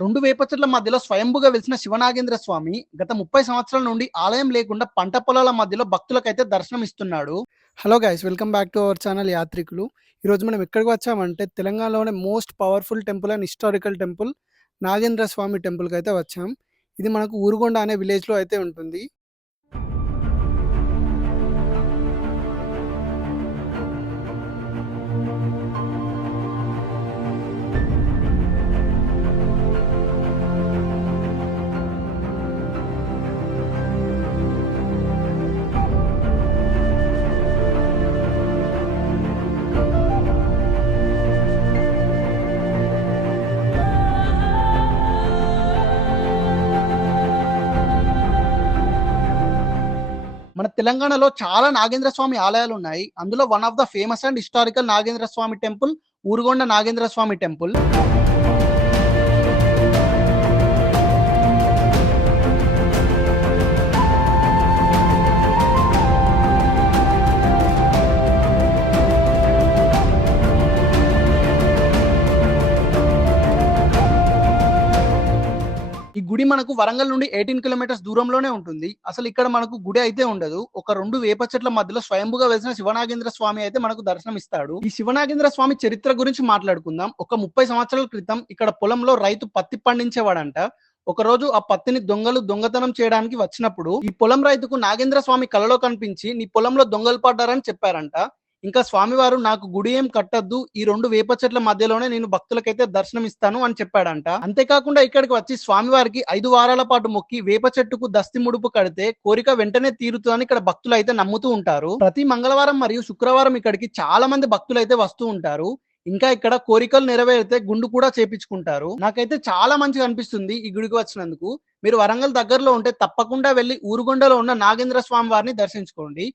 రెండు వేప చెట్ల మధ్యలో స్వయంభుగా వెలిసిన శివనాగేంద్ర స్వామి గత ముప్పై సంవత్సరాల నుండి ఆలయం లేకుండా పంట పొలాల మధ్యలో భక్తులకైతే దర్శనం ఇస్తున్నాడు. Hello guys welcome back to our channel యాత్రికులు ఈరోజు మనం ఎక్కడికి వచ్చామంటే తెలంగాణలోనే most powerful temple and historical temple Nagendra Swami టెంపుల్కి అయితే వచ్చాం. ఇది మనకు ఊరుగొండ అనే విలేజ్లో అయితే ఉంటుంది. తెలంగాణలో చాలా నాగేంద్ర స్వామి ఆలయాలు ఉన్నాయి. అందులో one of the famous and historical Nagendra Swami temple Urugonda Nagendra Swami temple గుడి మనకు వరంగల్ నుండి ఎయిటీన్ కిలోమీటర్స్ దూరంలోనే ఉంటుంది. అసలు ఇక్కడ మనకు గుడి అయితే ఉండదు. ఒక రెండు వేప చెట్ల మధ్యలో స్వయంభుగా వెలిసిన శివనాగేంద్ర స్వామి అయితే మనకు దర్శనం ఇస్తాడు. ఈ శివనాగేంద్ర స్వామి చరిత్ర గురించి మాట్లాడుకుందాం. ఒక ముప్పై సంవత్సరాల క్రితం ఇక్కడ పొలంలో రైతు పత్తి పండించేవాడంట. ఒక రోజు ఆ పత్తిని దొంగలు దొంగతనం చేయడానికి వచ్చినప్పుడు ఈ పొలం రైతుకు నాగేంద్ర స్వామి కలలో కనిపించి నీ పొలంలో దొంగలు పడ్డారని చెప్పారంట. ఇంకా స్వామివారు నాకు గుడి ఏం కట్టద్దు ఈ రెండు వేప చెట్ల మధ్యలోనే నేను భక్తులకైతే దర్శనం ఇస్తాను అని చెప్పాడంట. అంతేకాకుండా ఇక్కడికి వచ్చి స్వామివారికి ఐదు వారాల పాటు మొక్కి వేప చెట్టుకు దస్తి ముడుపు కడితే కోరిక వెంటనే తీరుతుందని ఇక్కడ భక్తులు అయితే నమ్ముతూ ఉంటారు. ప్రతి మంగళవారం మరియు శుక్రవారం ఇక్కడికి చాలా మంది భక్తులు అయితే వస్తూ ఉంటారు. ఇంకా ఇక్కడ కోరికలు నెరవేరితే గుండు కూడా చేపించుకుంటారు. నాకైతే చాలా మంచిగా అనిపిస్తుంది ఈ గుడికి వచ్చినందుకు. మీరు వరంగల్ దగ్గరలో ఉంటే తప్పకుండా వెళ్ళి ఊరుగొండలో ఉన్న నాగేంద్ర స్వామి వారిని దర్శించుకోండి.